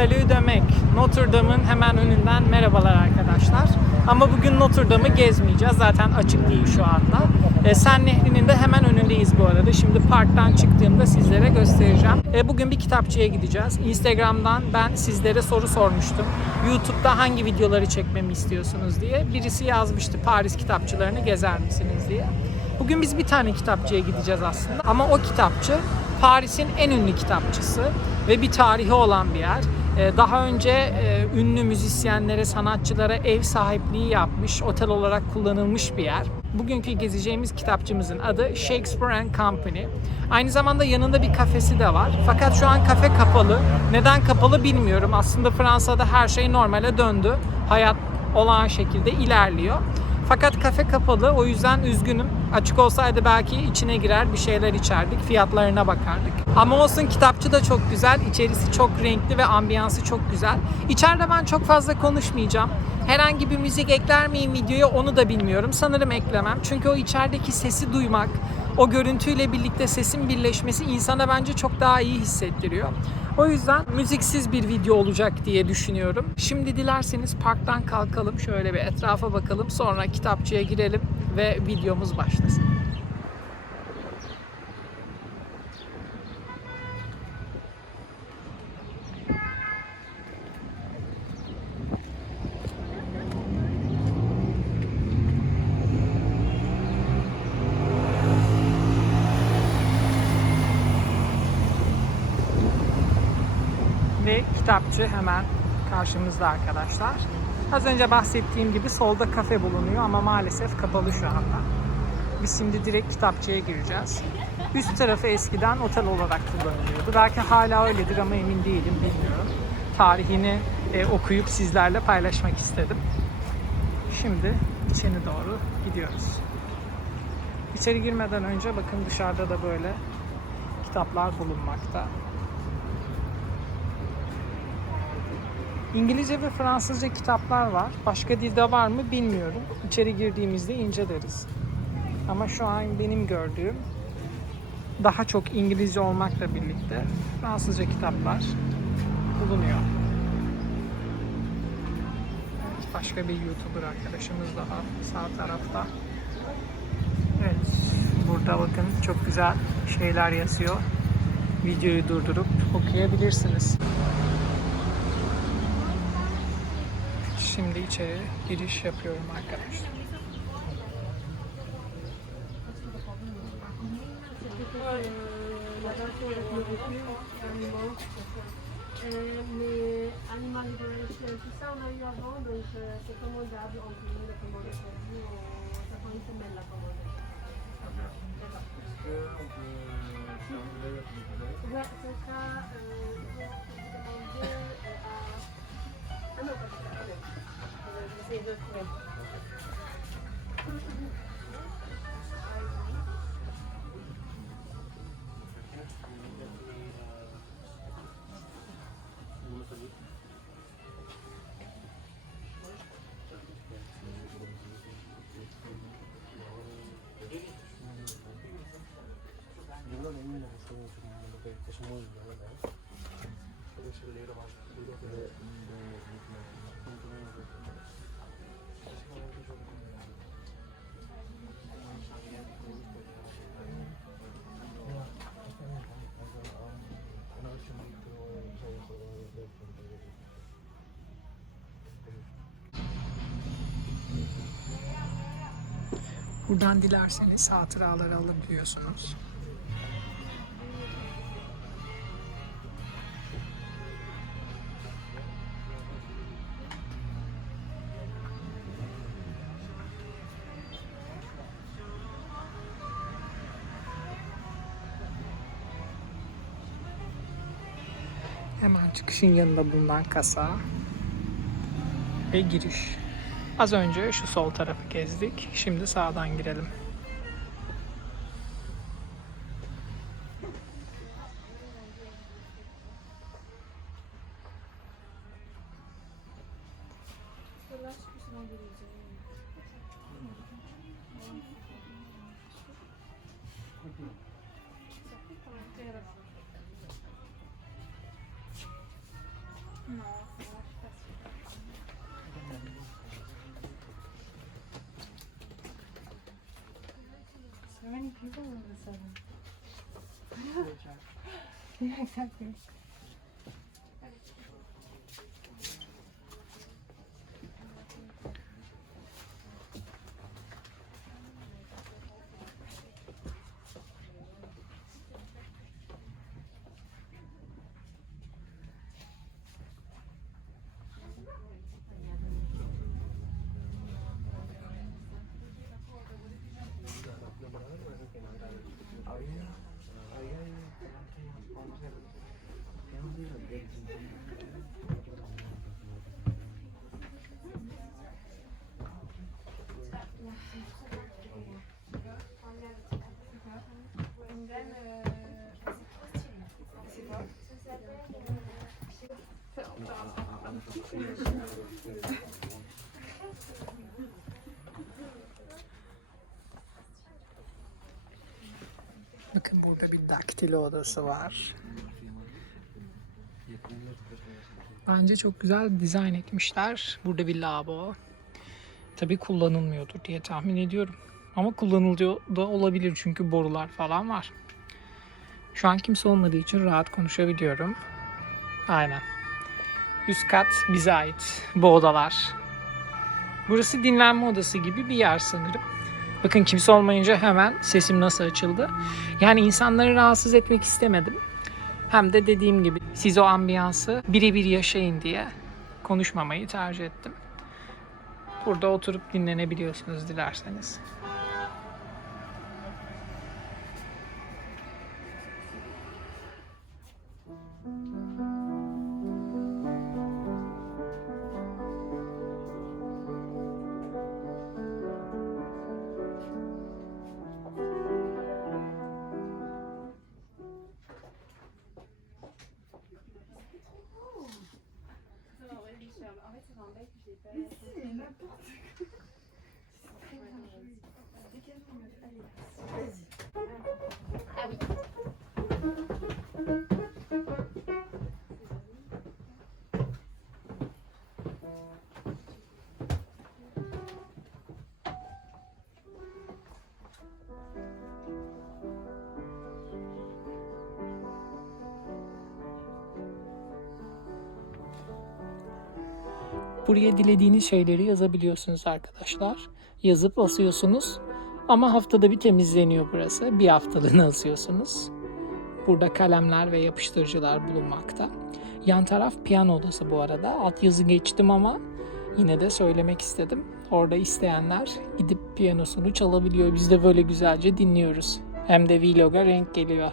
Salut demek. Notre Dame'ın hemen önünden merhabalar arkadaşlar. Ama bugün Notre Dame'ı gezmeyeceğiz. Zaten açık değil şu anda. E, Sen Nehri'nin de hemen önündeyiz bu arada. Şimdi parktan çıktığımda sizlere göstereceğim. E, bugün bir kitapçıya gideceğiz. Instagram'dan ben sizlere soru sormuştum. YouTube'da hangi videoları çekmemi istiyorsunuz diye. Birisi yazmıştı Paris kitapçılarını gezer misiniz diye. Bugün biz bir tane kitapçıya gideceğiz aslında. Ama o kitapçı Paris'in en ünlü kitapçısı ve bir tarihi olan bir yer. Ee, Daha önce e, ünlü müzisyenlere, sanatçılara ev sahipliği yapmış, otel olarak kullanılmış bir yer. Bugünkü gezeceğimiz kitapçımızın adı Shakespeare and Company. Aynı zamanda yanında bir kafesi de var. Fakat şu an kafe kapalı. Neden kapalı bilmiyorum. Aslında Fransa'da her şey normale döndü. Hayat olağan şekilde ilerliyor. Fakat kafe kapalı o yüzden üzgünüm. Açık olsaydı belki içine girer bir şeyler içerdik. Fiyatlarına bakardık. Ama olsun kitapçı da çok güzel. İçerisi çok renkli ve ambiyansı çok güzel. İçeride ben çok fazla konuşmayacağım. Herhangi bir müzik ekler miyim videoya onu da bilmiyorum. Sanırım eklemem. Çünkü o içerideki sesi duymak, o görüntüyle birlikte sesin birleşmesi insana bence çok daha iyi hissettiriyor. O yüzden müziksiz bir video olacak diye düşünüyorum. Şimdi dilerseniz parktan kalkalım, şöyle bir etrafa bakalım, sonra kitapçıya girelim ve videomuz başlasın. Ve kitapçı hemen karşımızda arkadaşlar. Az önce bahsettiğim gibi solda kafe bulunuyor ama maalesef kapalı şu anda. Biz şimdi direkt kitapçıya gireceğiz. Üst tarafı eskiden otel olarak kullanılıyordu. Belki hala öyledir ama emin değilim, bilmiyorum. Tarihini e, okuyup sizlerle paylaşmak istedim. Şimdi içeri doğru gidiyoruz. İçeri girmeden önce bakın dışarıda da böyle kitaplar bulunmakta. İngilizce ve Fransızca kitaplar var. Başka dilde var mı bilmiyorum. İçeri girdiğimizde inceleriz. Ama şu an benim gördüğüm daha çok İngilizce olmakla birlikte Fransızca kitaplar bulunuyor. Başka bir YouTuber arkadaşımız daha sağ tarafta. Evet, burada bakın çok güzel şeyler yazıyor. Videoyu durdurup okuyabilirsiniz. Şimdi içeri giriş yapıyorum arkadaşlar. mais Animal Liberation, tout ça on a eu avant, donc euh, c'est commandable, on peut le commander pour vous, on- ça prend une semaine la commande. Ouais, ce sera, euh, Gracias. Buradan dilerseniz hatıraları alabiliyorsunuz. Hemen çıkışın yanında bulunan kasa ve giriş. Az önce şu sol tarafı gezdik. Şimdi sağdan girelim. think he's only the seven. yeah, exactly. Bakın burada bir daktilo odası var. Bence çok güzel dizayn etmişler. Burada bir lavabo. Tabii kullanılmıyordur diye tahmin ediyorum. Ama kullanılıyor da olabilir çünkü borular falan var. Şu an kimse olmadığı için rahat konuşabiliyorum. Aynen. Üst kat bize ait. Bu odalar. Burası dinlenme odası gibi bir yer sanırım. Bakın kimse olmayınca hemen sesim nasıl açıldı. Yani insanları rahatsız etmek istemedim. Hem de dediğim gibi siz o ambiyansı birebir yaşayın diye konuşmamayı tercih ettim. Burada oturup dinlenebiliyorsunuz dilerseniz. Buraya dilediğiniz şeyleri yazabiliyorsunuz arkadaşlar. Yazıp asıyorsunuz. Ama haftada bir temizleniyor burası. Bir haftalığına asıyorsunuz. Burada kalemler ve yapıştırıcılar bulunmakta. Yan taraf piyano odası bu arada. Alt yazı geçtim ama yine de söylemek istedim. Orada isteyenler gidip piyanosunu çalabiliyor. Biz de böyle güzelce dinliyoruz. Hem de vloga renk geliyor.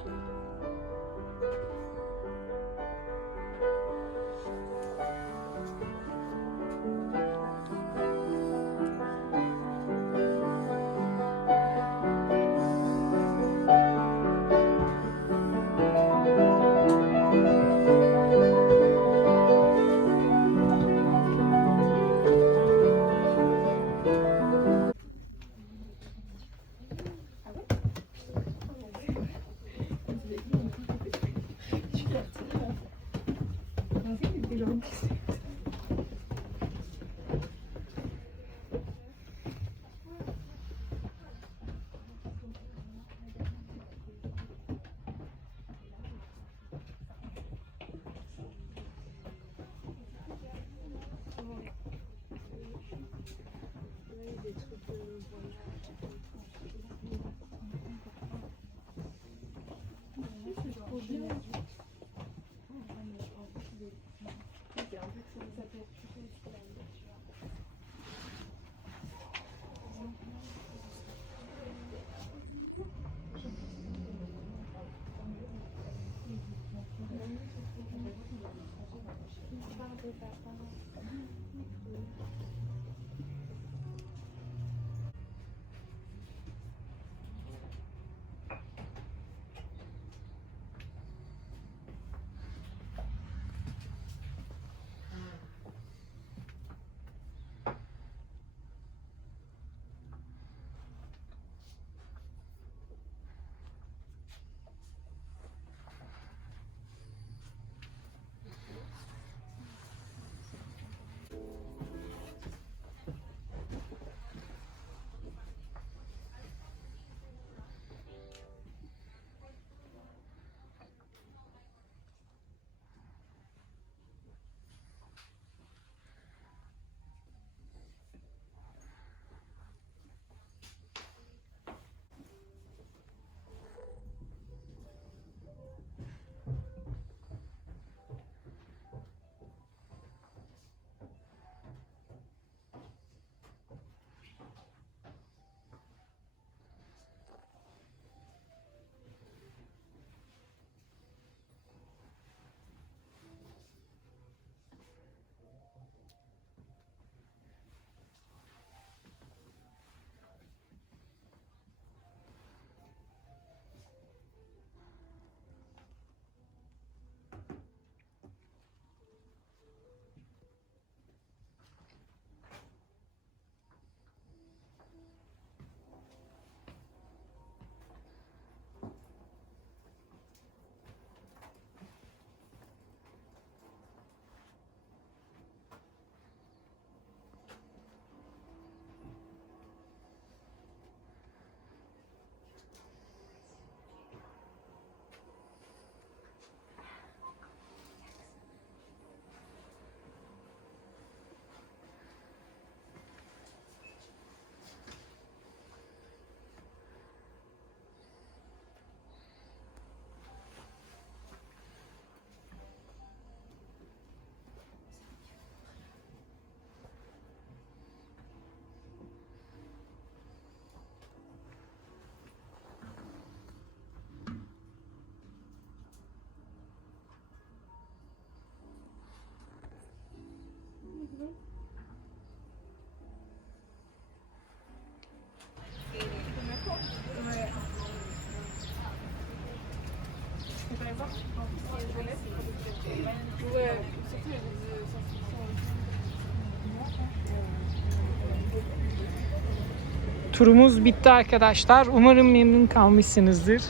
Turumuz bitti arkadaşlar. Umarım memnun kalmışsınızdır.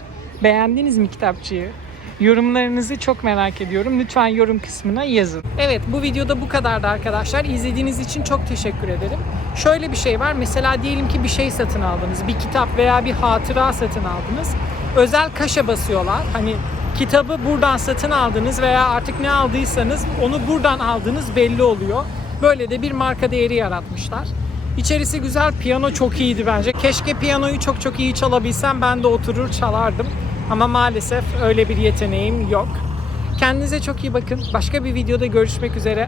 Beğendiniz mi kitapçıyı? Yorumlarınızı çok merak ediyorum. Lütfen yorum kısmına yazın. Evet bu videoda bu kadardı arkadaşlar. İzlediğiniz için çok teşekkür ederim. Şöyle bir şey var. Mesela diyelim ki bir şey satın aldınız. Bir kitap veya bir hatıra satın aldınız. Özel kaşa basıyorlar. Hani kitabı buradan satın aldınız veya artık ne aldıysanız onu buradan aldığınız belli oluyor. Böyle de bir marka değeri yaratmışlar. İçerisi güzel, piyano çok iyiydi bence. Keşke piyanoyu çok çok iyi çalabilsem ben de oturur çalardım. Ama maalesef öyle bir yeteneğim yok. Kendinize çok iyi bakın. Başka bir videoda görüşmek üzere.